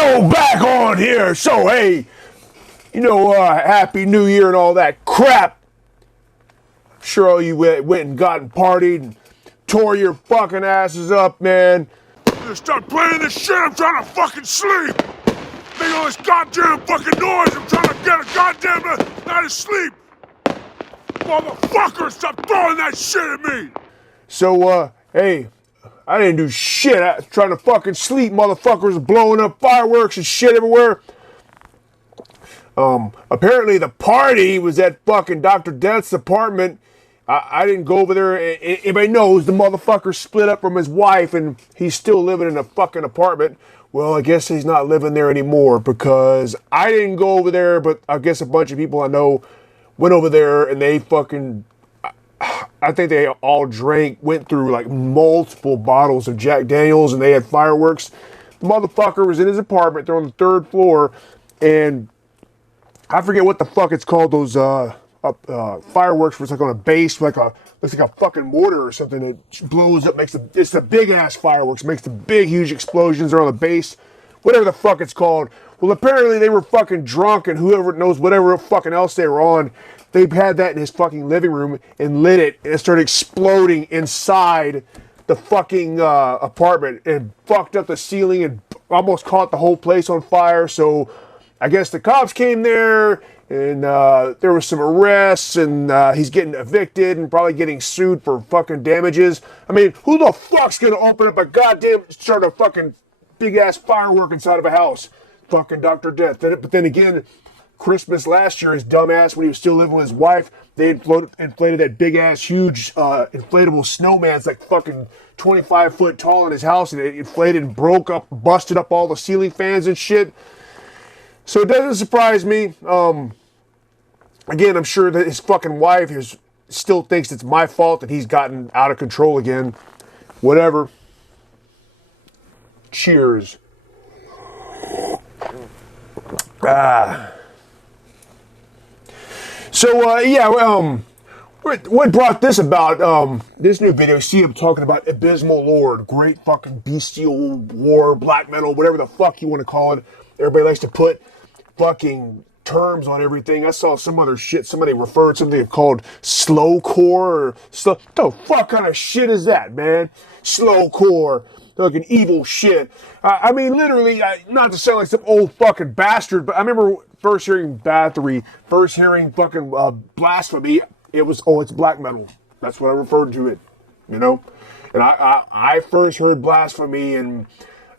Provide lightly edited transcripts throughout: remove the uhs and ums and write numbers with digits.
Yo, back on here. So, hey, Happy New Year and all that crap. Sure, all you went and got and partied and tore your fucking asses up, man. Stop playing this shit. I'm trying to fucking sleep. Make all this goddamn fucking noise. I'm trying to get a goddamn night of sleep. Motherfucker, stop throwing that shit at me. So, hey, I didn't do shit. I was trying to fucking sleep. Motherfuckers blowing up fireworks and shit everywhere. Apparently the party was at fucking Dr. Death's apartment. I didn't go over there. Everybody knows the motherfucker split up from his wife and he's still living in a fucking apartment. Well, I guess he's not living there anymore because I didn't go over there, but I guess a bunch of people I know went over there and they fucking, I think they all went through like multiple bottles of Jack Daniels and they had fireworks. The motherfucker was in his apartment. They're on the third floor and I forget what the fuck it's called, those fireworks where it's like on a base, looks like a fucking mortar or something that blows up, it's the big ass fireworks, makes the big huge explosions. They're on the base, whatever the fuck it's called. Well, apparently they were fucking drunk and whoever knows whatever fucking else they were on, they had that in his fucking living room and lit it and it started exploding inside the fucking apartment and fucked up the ceiling and almost caught the whole place on fire. So I guess the cops came there and there was some arrests and he's getting evicted and probably getting sued for fucking damages. I mean, who the fuck's gonna open up a goddamn, start a fucking big ass firework inside of a house? Fucking Dr. Death. But then again, Christmas last year, his dumbass, when he was still living with his wife, they inflated that big ass huge inflatable snowman. It's like fucking 25 foot tall in his house and it inflated and broke up, busted up all the ceiling fans and shit. So it doesn't surprise me. Again, I'm sure that his fucking wife still thinks it's my fault that he's gotten out of control again. Whatever. Cheers. So, what brought this about? This new video, see him talking about Abysmal Lord, great fucking bestial war, black metal, whatever the fuck you want to call it. Everybody likes to put fucking terms on everything. I saw some other shit. Somebody referred to something called slowcore or stuff. The fuck kind of shit is that, man? Slowcore. Fucking evil shit. I mean, literally, not to sound like some old fucking bastard, but I remember first hearing battery, first hearing fucking blasphemy. It was, it's black metal. That's what I referred to it, And I first heard blasphemy in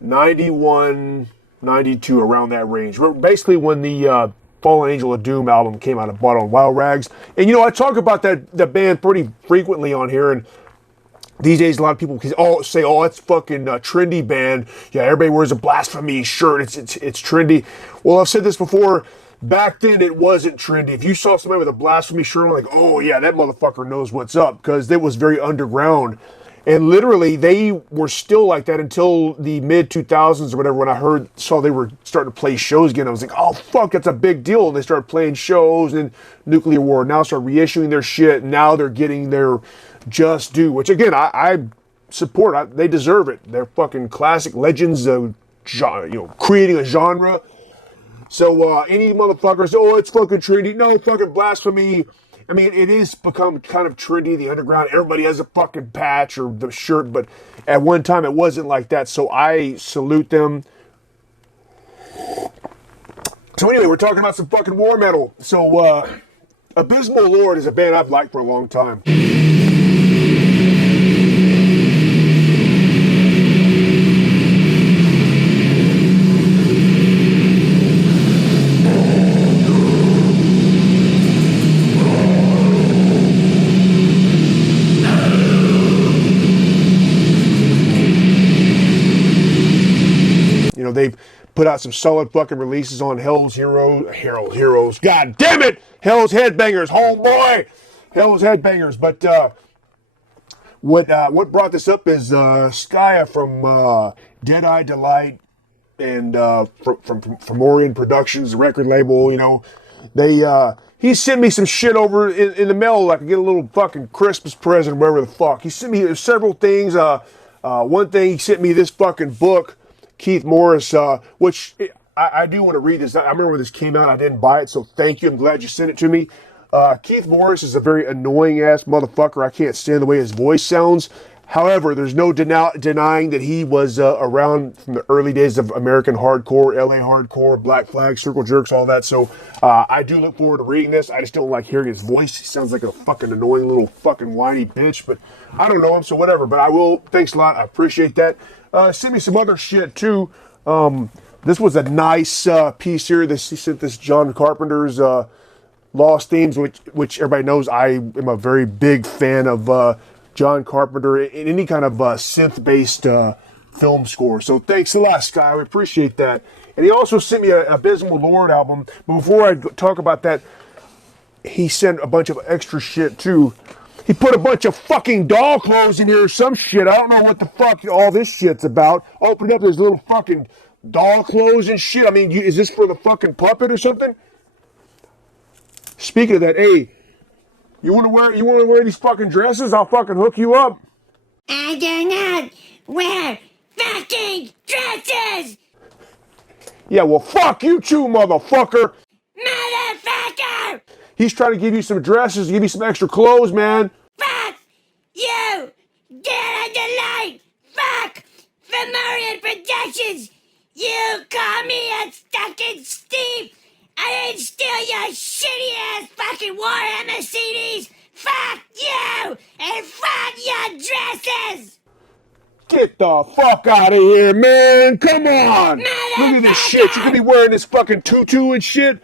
91, 92, around that range. Basically when the Fallen Angel of Doom album came out, I bought on Wild Rags. And I talk about the band pretty frequently on here, and these days a lot of people say, it's fucking trendy band. Yeah, everybody wears a blasphemy shirt. It's trendy. Well, I've said this before. Back then it wasn't trendy. If you saw somebody with a blasphemy shirt, like, oh yeah, that motherfucker knows what's up, because it was very underground. And literally, they were still like that until the mid-2000s or whatever, when I saw they were starting to play shows again. I was like, oh, fuck, that's a big deal. And they started playing shows, and Nuclear War now started reissuing their shit. And now they're getting their just due, which, again, I support. They deserve it. They're fucking classic legends of, creating a genre. So any motherfuckers, it's fucking trendy. No, fucking blasphemy. I mean, it is become kind of trendy, the underground. Everybody has a fucking patch or the shirt, but at one time it wasn't like that, so I salute them. So anyway, we're talking about some fucking war metal. So, Abysmal Lord is a band I've liked for a long time. They've put out some solid fucking releases on Hell's Heroes. God damn it! Hell's Headbangers, homeboy! Hell's Headbangers. But what brought this up is Skya from Dead Eye Delight and from Orion Productions, the record label. He sent me some shit over in the mail, like I get a little fucking Christmas present or whatever the fuck. He sent me several things. One thing, he sent me this fucking book Keith Morris, which I do want to read this. I remember when this came out, I didn't buy it, so thank you. I'm glad you sent it to me. Keith Morris is a very annoying ass motherfucker. I can't stand the way his voice sounds. However, there's no denying that he was around from the early days of American hardcore, LA hardcore, Black Flag, Circle Jerks, all that. So I do look forward to reading this. I just don't like hearing his voice. He sounds like a fucking annoying little fucking whiny bitch, but I don't know him, so whatever. But I will. Thanks a lot. I appreciate that. Send me some other shit too. This was a nice piece here. He sent this John Carpenter's Lost Themes, which everybody knows I am a very big fan of John Carpenter in any kind of synth-based film score. So thanks a lot, Sky. We appreciate that. And he also sent me an Abysmal Lord album. But before I talk about that, he sent a bunch of extra shit too. He put a bunch of fucking doll clothes in here or some shit. I don't know what the fuck all this shit's about. Open up, there's little fucking doll clothes and shit. I mean, is this for the fucking puppet or something? Speaking of that, hey, you want to wear these fucking dresses? I'll fucking hook you up. I do not wear fucking dresses! Yeah, well, fuck you too, motherfucker. Motherfucker! He's trying to give you some dresses, give you some extra clothes, man. Fuck you! Get on the line! Fuck Mordant Productions! You call me a fucking Steve! I didn't steal your shitty ass fucking Warhammer CDs! Fuck you! And fuck your dresses! Get the fuck out of here, man! Come on! Look at this shit. You could be wearing this fucking tutu and shit.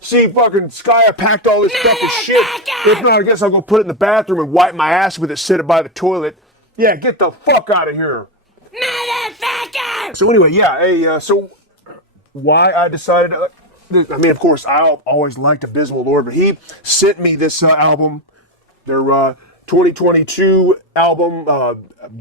See, fucking Sky packed all this fucking shit. If not, I guess I'll go put it in the bathroom and wipe my ass with it, sit it by the toilet. Yeah, get the fuck out of here. Motherfucker! So anyway, yeah, hey, so why I decided, I mean, of course, I always liked Abysmal Lord, but he sent me this album, their 2022 album,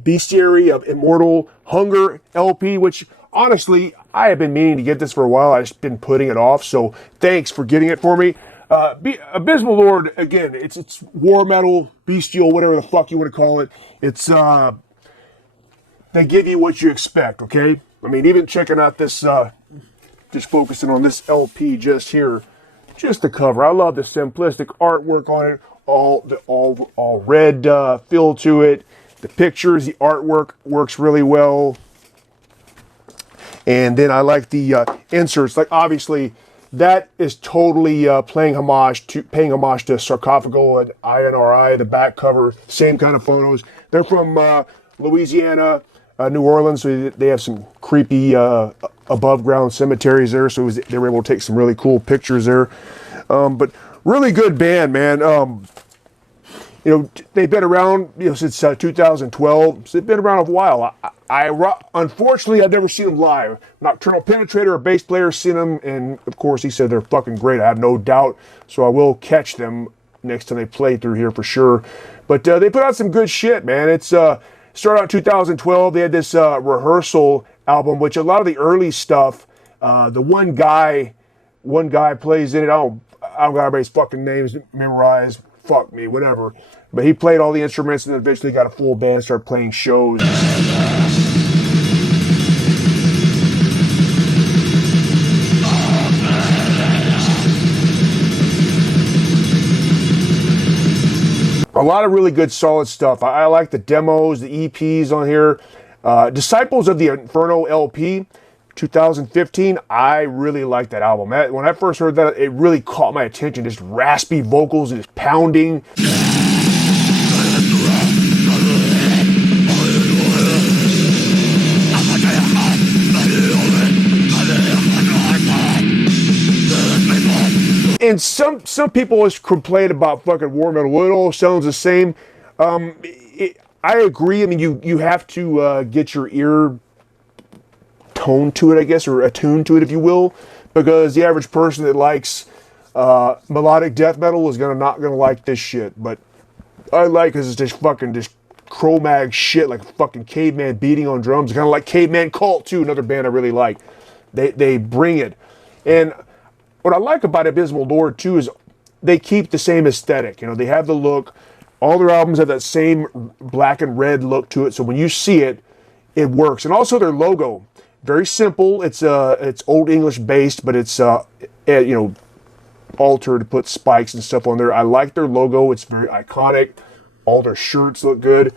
Bestiary of Immortal Hunger LP, which honestly, I have been meaning to get this for a while. I've just been putting it off, so thanks for getting it for me. Abysmal Lord, again, it's war metal, bestial, whatever the fuck you want to call it. It's, they give you what you expect, okay? I mean, even checking out this, just focusing on this LP just here, just the cover. I love the simplistic artwork on it, all red feel to it. The pictures, the artwork works really well. And then I like the inserts. Like, obviously, that is totally paying homage to Sarcofago and INRI, the back cover, same kind of photos. They're from Louisiana, New Orleans, so they have some creepy above ground cemeteries there, so they were able to take some really cool pictures there. But really good band, man. You know, they've been around, you know, since 2012, so they've been around a while. Unfortunately, I've never seen them live. Nocturnal Penetrator, a bass player, seen them, and of course, he said they're fucking great. I have no doubt, so I will catch them next time they play through here for sure. But they put out some good shit, man. It's started out in 2012. They had this rehearsal album, which a lot of the early stuff, the one guy plays in it. I don't got everybody's fucking names memorized. Fuck me, whatever. But he played all the instruments and then eventually got a full band, started playing shows. A lot of really good, solid stuff. I like the demos, the EPs on here. Disciples of the Inferno LP, 2015. I really like that album. When I first heard that, it really caught my attention. Just raspy vocals and just pounding. And some people always complain about fucking war metal. Well, it all sounds the same. I agree. I mean, you have to get your ear toned to it, I guess, or attuned to it, if you will, because the average person that likes melodic death metal is not gonna like this shit. But I like because it's just fucking just Cro-Mag shit, like fucking caveman beating on drums. Kind of like Caveman Cult too, another band I really like. They bring it. And what I like about Abysmal Lord too is they keep the same aesthetic. You know, they have the look. All their albums have that same black and red look to it. So when you see it, it works. And also their logo. very simple. It's Old English based, but it's altered to put spikes and stuff on there. I like their logo. It's very iconic. All their shirts look good.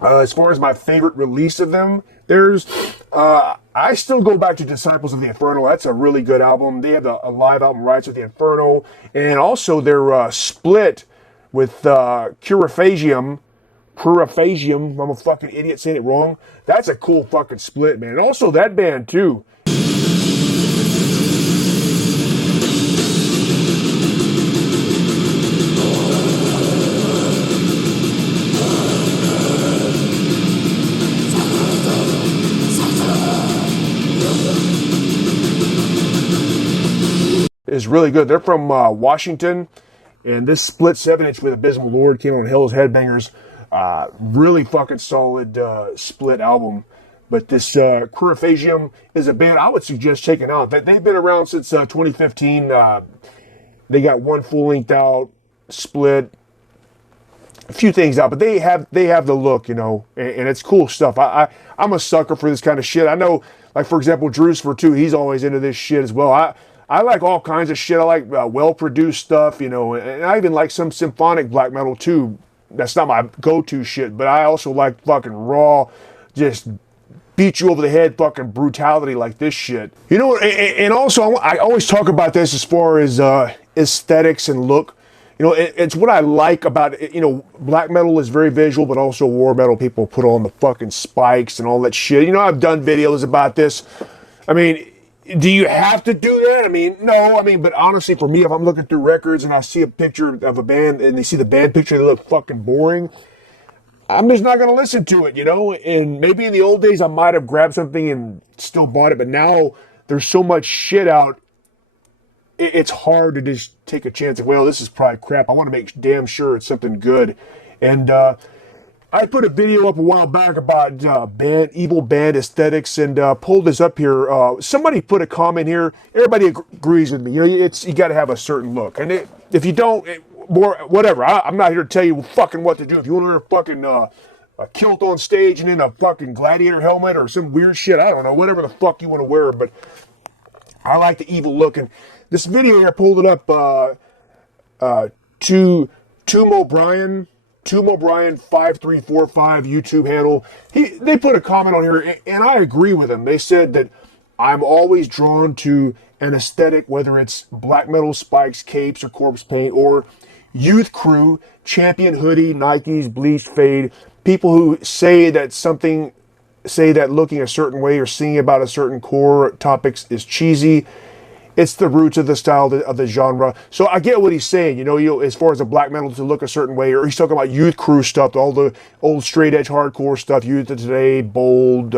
As far as my favorite release of them, there's I still go back to Disciples of the Inferno. That's a really good album. They have a live album rights with the Inferno, and also their split with Puriphagium. I'm a fucking idiot saying it wrong. That's a cool fucking split, man. And also that band too. Is really good. They're from Washington, and this split 7-inch with Abysmal Lord came on Hell's Headbangers. Really fucking solid split album. But this Puriphagium is a band I would suggest checking out. They've been around since 2015. They got one full-length out, split, a few things out, but they have the look, and it's cool stuff. I'm a sucker for this kind of shit. I know, like for example, Drucifer too. He's always into this shit as well. I like all kinds of shit. I like well-produced stuff, and I even like some symphonic black metal too. That's not my go-to shit, but I also like fucking raw, just beat you over the head fucking brutality like this shit. And also I always talk about this as far as aesthetics and look. It's what I like about it. Black metal is very visual, but also war metal people put on the fucking spikes and all that shit. I've done videos about this. I mean, do you have to do that? I mean, no. But honestly, for me, if I'm looking through records and I see a picture of a band and they see the band picture, they look fucking boring, I'm just not going to listen to it, And maybe in the old days, I might have grabbed something and still bought it. But now there's so much shit out, it's hard to just take a chance. Well, this is probably crap. I want to make damn sure it's something good. And I put a video up a while back about evil band aesthetics, and pulled this up here. Somebody put a comment here. Everybody agrees with me. You got to have a certain look, and if you don't, whatever. I'm not here to tell you fucking what to do. If you want to wear a fucking a kilt on stage and then a fucking gladiator helmet or some weird shit, I don't know, whatever the fuck you want to wear. But I like the evil look, and this video here, I pulled it up to Tomb O'Brien 5345 YouTube handle. They put a comment on here, and I agree with them. They said that I'm always drawn to an aesthetic, whether it's black metal spikes, capes, or corpse paint, or youth crew, champion hoodie, Nikes, bleach, fade. People who say that looking a certain way or singing about a certain core topics is cheesy. It's the roots of the style of the genre. So I get what he's saying, as far as a black metal to look a certain way, or he's talking about youth crew stuff, all the old straight edge hardcore stuff, youth of today, bold,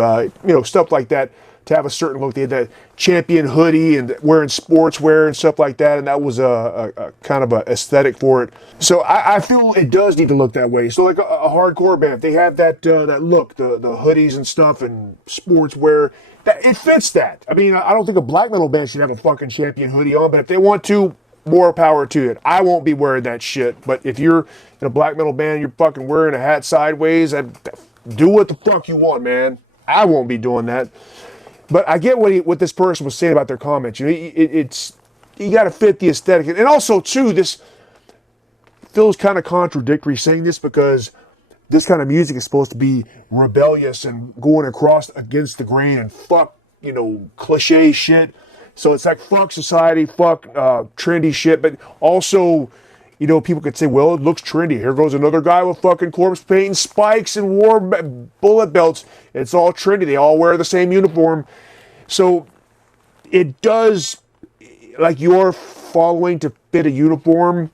stuff like that, to have a certain look. They had that champion hoodie and wearing sportswear and stuff like that, and that was a kind of a aesthetic for it. So I feel it does need to look that way. So like a hardcore band, they have that look, the hoodies and stuff and sportswear. It fits that. I mean, I don't think a black metal band should have a fucking champion hoodie on, but if they want to, more power to it. I won't be wearing that shit. But if you're in a black metal band, you're fucking wearing a hat sideways, do what the fuck you want, man. I won't be doing that. But I get what this person was saying about their comments. It's you got to fit the aesthetic, and also too, this feels kind of contradictory saying this because this kind of music is supposed to be rebellious and going across against the grain and fuck, cliche shit. So it's like fuck society, fuck trendy shit. But also, people could say, well, it looks trendy. Here goes another guy with fucking corpse paint and spikes and bullet belts. It's all trendy. They all wear the same uniform. So it does, like, you're following to fit a uniform.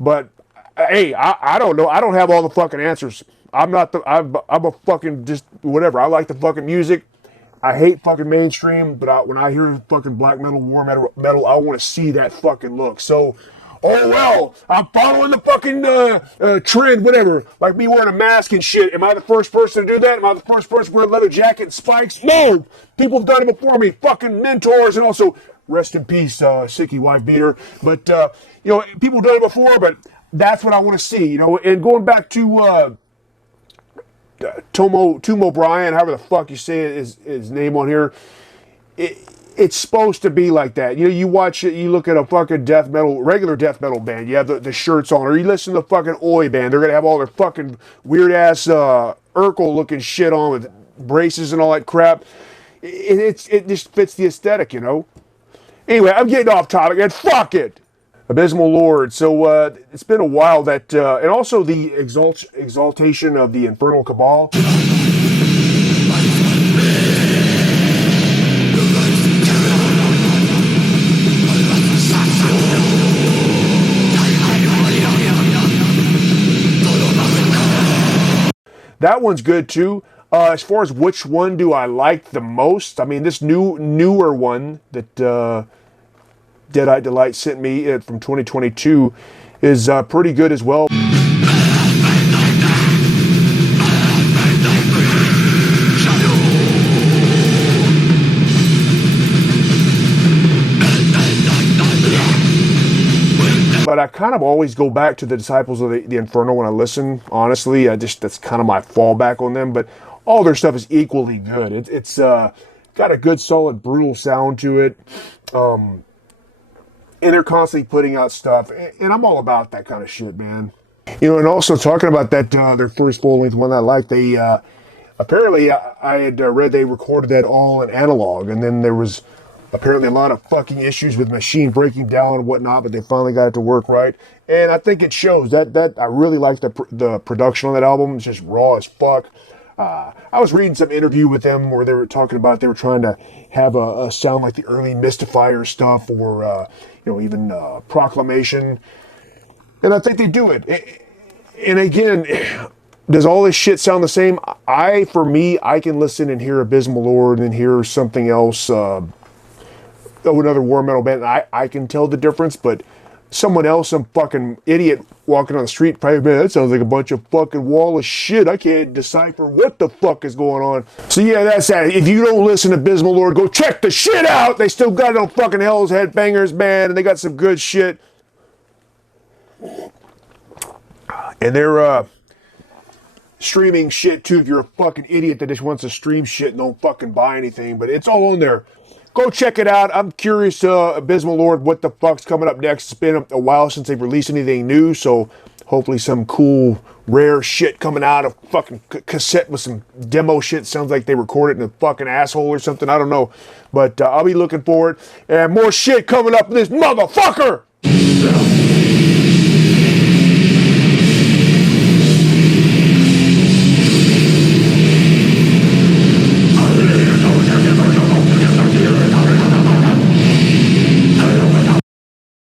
But hey, I don't know. I don't have all the fucking answers. I'm a fucking just whatever. I like the fucking music. I hate fucking mainstream, but when I hear fucking black metal, war metal, I want to see that fucking look. So, oh well, I'm following the fucking trend, whatever. Like me wearing a mask and shit. Am I the first person to do that? Am I the first person to wear a leather jacket and spikes? No! People have done it before me. Fucking mentors, and also, rest in peace, Sicky wife beater. But, people have done it before, but that's what I want to see, And going back to Tomo Bryan, however the fuck you say his name on here. It's supposed to be like that. You know, you watch it, you look at a fucking regular death metal band, you have the shirts on, or you listen to the fucking Oi band, they're gonna have all their fucking weird ass Urkel looking shit on with braces and all that crap. It just fits the aesthetic, you know. Anyway, I'm getting off topic, and fuck it. Abysmal Lord. So it's been a while that, and also the exaltation of the Infernal Cabal. That one's good too. As far as which one do I like the most, I mean, this newer one that Deadite Delight sent me from 2022 is pretty good as well. But I kind of always go back to the Disciples of the Inferno when I listen. Honestly, that's kind of my fallback on them. But all their stuff is equally good. It's got a good, solid, brutal sound to it. And they're constantly putting out stuff. And I'm all about that kind of shit, man. You know, and also talking about that, their first full-length one I liked, they apparently I had read they recorded that all in analog. And then there was apparently a lot of fucking issues with machine breaking down and whatnot, but they finally got it to work right. And I think it shows. That I really like the production on that album. It's just raw as fuck. I was reading some interview with them where they were talking about they were trying to have a sound like the early Mystifier stuff, or even Proclamation. And I think they do it. And again, does all this shit sound the same? For me, I can listen and hear Abysmal Lord and hear something else, another war metal band. I can tell the difference, but someone else, some fucking idiot walking on the street, probably, man, that sounds like a bunch of fucking wall of shit. I can't decipher what the fuck is going on. So yeah, that's that. If you don't listen to Abysmal Lord, go check the shit out. They still got no fucking Hell's Headbangers, man, and they got some good shit. And they're streaming shit too, if you're a fucking idiot that just wants to stream shit and don't fucking buy anything, but it's all on there. Go check it out. I'm curious, Abysmal Lord, what the fuck's coming up next. It's been a while since they've released anything new, so hopefully some cool, rare shit coming out of fucking cassette with some demo shit. Sounds like they recorded in a fucking asshole or something. I don't know. But I'll be looking for it. And more shit coming up in this motherfucker!